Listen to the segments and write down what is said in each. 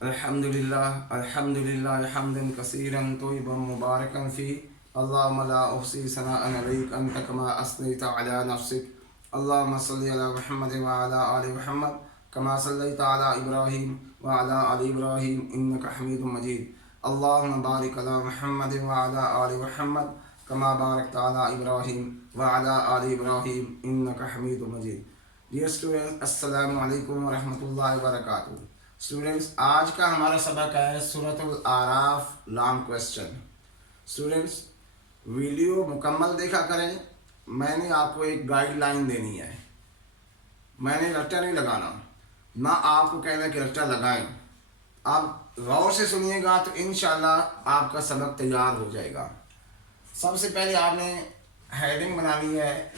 अल्हम्दुलिल्लाह हम्दन कसीरन तय्यिबन मुबारकन फ़ी अल्लाहुम्मा ला उहसी सनाअन अलैक अंत कमा असनैत अला नफ्सिक अल्लाहुम्मा सल्लि अला मुहम्मद व अला आलि मुहम्मद कमा सल्लैत अला इब्राहीम व अला आलि इब्राहीम इन्नका हमीदुम मजीद अल्लाहुम्मा बारिक अला मुहम्मद व अला आलि मुहम्मद कमा बारकत अला इब्राहीम व अला आलि इब्राहीम इन्नका हमीदुम मजीद। डियर स्टूडेंट्स, अस्सलामु अलैकुम व रहमतुल्लाहि व बरकातुहू। स्टूडेंट्स, आज का हमारा सबक है सूरतुल आराफ लॉन्ग क्वेश्चन। स्टूडेंट्स, वीडियो मुकम्मल देखा करें। मैंने आपको एक गाइडलाइन देनी है, मैंने रट्टा नहीं लगाना, ना आपको कहना कि रट्टा लगाएं। आप गौर से सुनिएगा तो इंशाल्लाह आपका सबक तैयार हो जाएगा। सबसे पहले आपने हेडिंग बनानी है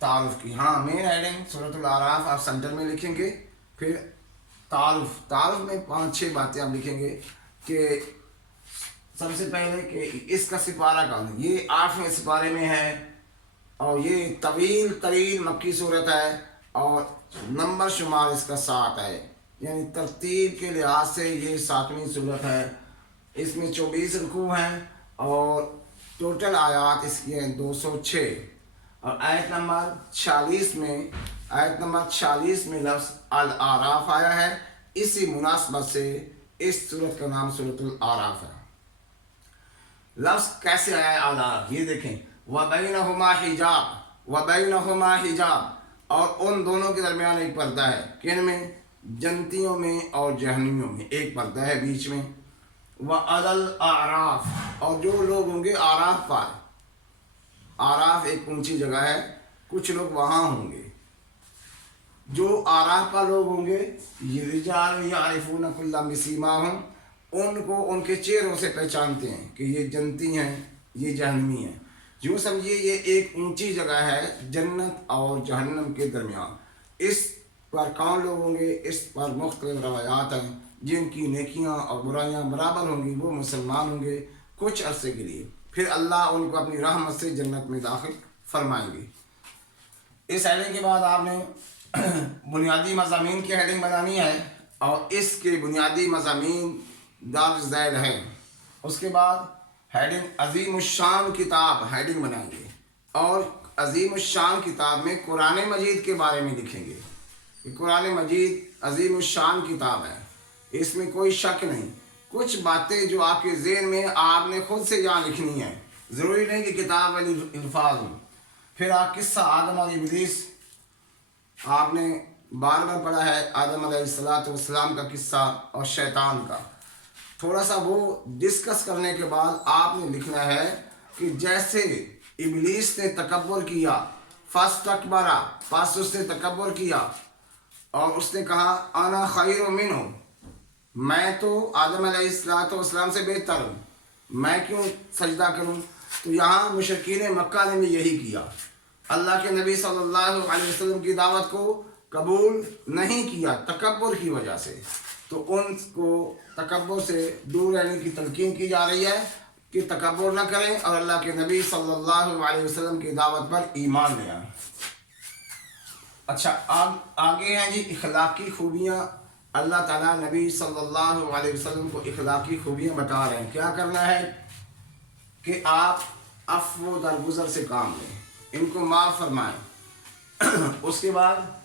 तारुफ की। हाँ, मेन हेडिंग सूरतुल आराफ आप सेंटर में लिखेंगे। फिर तारुफ में 5-6 बातें आप लिखेंगे कि सबसे पहले कि इसका सिपारा कौन है, ये 8वें सिपारे में है और ये तवील तरीन मक्की सूरत है और नंबर शुमार इसका 7 है, यानी तरतीब के लिहाज से ये 7वीं सूरत है। इसमें 24 रुकू हैं और टोटल आयात इसकी हैं 206 और आयत नंबर 46 में लफ्ज़ अल आराफ आया है। इसी मुनासबत से इस सूरत का नाम सूरतुल आराफ है। लफ्ज़ कैसे आया है अल आराफ, ये देखें, वबैनहुमा हिजाब, और उन दोनों के दरमियान एक पर्दा है। किन में? जन्नतियों में और जहन्नमियों में एक पर्दा है बीच में। व अदल आराफ, और जो लोग होंगे आराफ पर, आराफ एक ऊंची जगह है, कुछ लोग वहाँ होंगे। जो आराफ पर लोग होंगे, ये रिजाल यारिफून कुल्ला बिसीमाहुम, उनको उनके चेहरों से पहचानते हैं कि ये जन्नती हैं, ये जहन्नमी हैं। यूँ समझिए ये एक ऊंची जगह है जन्नत और जहन्नम के दरमियान। इस पर कौन लोग होंगे, इस पर मुख्तलिफ रवायात हैं। जिनकी नेकियां और बुराइयां बराबर होंगी वो मुसलमान होंगे कुछ अरसे के लिए, फिर अल्लाह उनको अपनी रहमत से जन्नत में दाखिल फरमाएंगे। इस हेडिंग के बाद आपने बुनियादी मज़ामीन की हेडिंग बनानी है और इसके बुनियादी मज़ामीन दर्ज झैल हैं। उसके बाद हेडिंग अज़ीमुश्शान किताब हेडिंग बनाएंगे और अज़ीमुश्शान किताब में कुरान मजीद के बारे में लिखेंगे कि कुरान मजीद अज़ीमुश्शान किताब है, इसमें कोई शक नहीं। कुछ बातें जो आपके ज़हन में आपने खुद से यहाँ लिखनी है, ज़रूरी नहीं कि किताब वाली अल्फाज हो। फिर आप किस्सा आदम और इब्लीस आपने बार बार पढ़ा है, आदम अलैहिस्सलाम का किस्सा और शैतान का। थोड़ा सा वो डिस्कस करने के बाद आपने लिखना है कि जैसे इब्लीस ने तकब्बुर किया, फस्तकबरा, बस उसने तकब्बुर किया और उसने कहा अना खैरुम मिन्हु, मैं तो आदम अलैहिस्सलाम से बेहतर हूँ, मैं क्यों सजदा करूँ। तो यहाँ मुशरिकीन मक्का ने भी यही किया। अल्लाह के नबी सल्लल्लाहु अलैहि वसल्लम की दावत को कबूल नहीं किया तकब्बुर की वजह से, तो उनको तकब्बुर से दूर रहने की तलकीन की जा रही है कि तकब्बुर न करें और अल्लाह के नबी सल्लल्लाहु अलैहि वसल्लम की दावत पर ईमान ले आएं। अच्छा, आगे हैं जी इखलाकी खूबियाँ। अल्लाह ताला नबी सल्लल्लाहु अलैहि वसल्लम को इखलाकी खूबियाँ बता रहे हैं। क्या करना है कि आप अफ़्व दरगुज़र से काम लें, इनको माफ़ फरमाएं। उसके बाद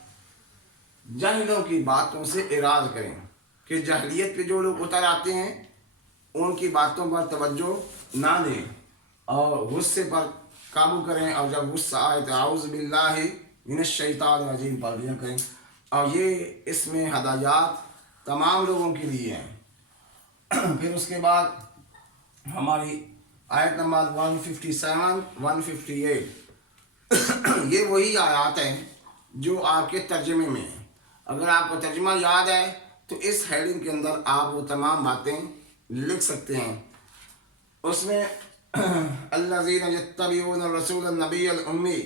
जाहिलों की बातों से इराद करें कि जाहिलियत पे जो लोग उतर आते हैं उनकी बातों पर तवज्जो ना दें और गुस्से पर काबू करें, और जब गुस्सा आए तो आऊज़ु बिल्लाहि मिनश्शैतानिर रजीम पढ़ लिया करें। और ये इसमें हदायत तमाम लोगों के लिए हैं। फिर उसके बाद हमारी आयत नंबर 157, 158 ये वही आयत हैं जो आपके तर्जमे में हैं। अगर आपको तर्जमा याद है तो इस हेडिंग के अंदर आप वो तमाम बातें लिख सकते हैं। उसमें अल्लज़ीना यत्तबिऊन रसूल नबी उम्मी,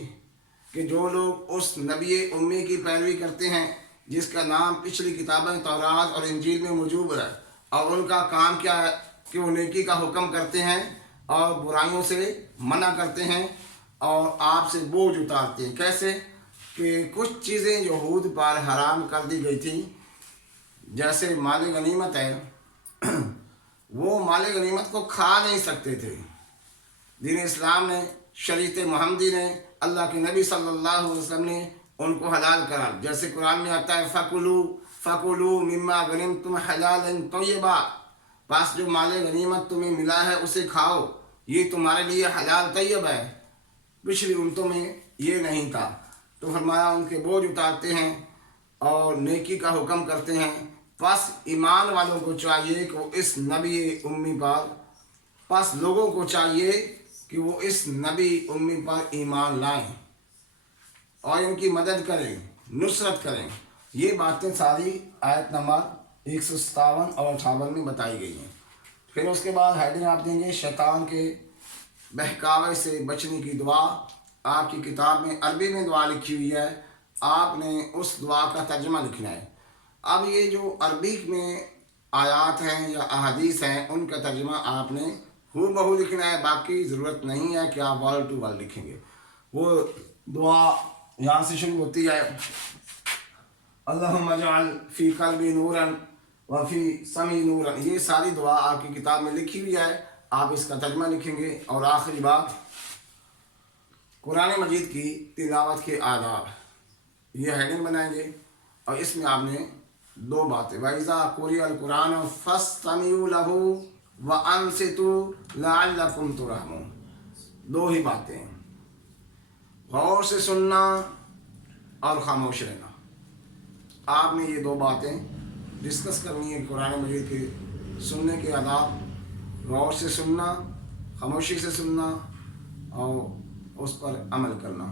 कि जो लोग उस नबी उम्मी की पैरवी करते हैं जिसका नाम पिछली किताबें तौरात और इंजील में मौजूद है, और उनका काम क्या है कि वो नेकी का हुक्म करते हैं और बुराइयों से मना करते हैं और आपसे बोझ उतारते हैं। कैसे कि कुछ चीज़ें यहूद पर हराम कर दी गई थी, जैसे माल गनीमत है وہ माल गनीमत को खा नहीं सकते थे। दीन इस्लाम ने, शरीयत मोहम्मदी ने, अल्लाह के नबी सल्लल्लाहु अलैहि वसल्लम ने उनको हलाल करा। जैसे कुरान में आता है फ़कुलू मिम्मा गनिमतुम हलालन तय्यबा, बस जो माल गनीमत तुम्हें मिला है उसे खाओ, ये तुम्हारे लिए हलाल तय्यब है। पिछली उम्मतों में ये नहीं था। तो फरमाया उनके बोझ उतारते हैं और नेकी का हुक्म करते हैं। बस ईमान वालों को चाहिए कि वो इस नबी उम्मी पर, बस लोगों को चाहिए कि वो इस नबी उम्मी पर ईमान लाएं और इनकी मदद करें, नुसरत करें। ये बातें सारी आयत नंबर 157 और 58 में बताई गई हैं। फिर उसके बाद हेडिंग आप देंगे शैतान के बहकावे से बचने की दुआ। आपकी किताब में अरबी में दुआ लिखी हुई है, आपने उस दुआ का तर्जुमा लिखना है। अब ये जो अरबी में आयात हैं या अहादीस हैं, उनका तर्जुमा आपने हू बहू लिखना है। बाकी ज़रूरत नहीं है कि आप वर्ड टू वर्ड लिखेंगे। वो दुआ यहाँ से शुरू होती है, अल्लाहुम्मा जअल फ़ी क़ल्बी नूरन व फ़ी समी नूरन। ये सारी दुआ आपकी किताब में लिखी हुई है, आप इसका तर्जुमा लिखेंगे। और आखिरी बात, कुरान मजीद की तिलावत के आदाब, ये हेडिंग बनाएंगे। और इसमें आपने दो बातें, वइज़ा कुरिअल कुरान फस्तमिऊ लहू व अंसितू लअल्लकुम तुरहमून, दो ही बातें, गौर से सुनना और खामोश रहना। आपने ये दो बातें डिस्कस करनी है कुरान मजीद के सुनने के आदाब, गौर से सुनना, खामोशी से सुनना और उस पर अमल करना।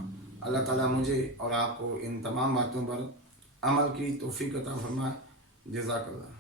अल्लाह ताला मुझे और आपको इन तमाम बातों पर अमल की तौफीक अता फरमाए। जज़ाकल्लाह।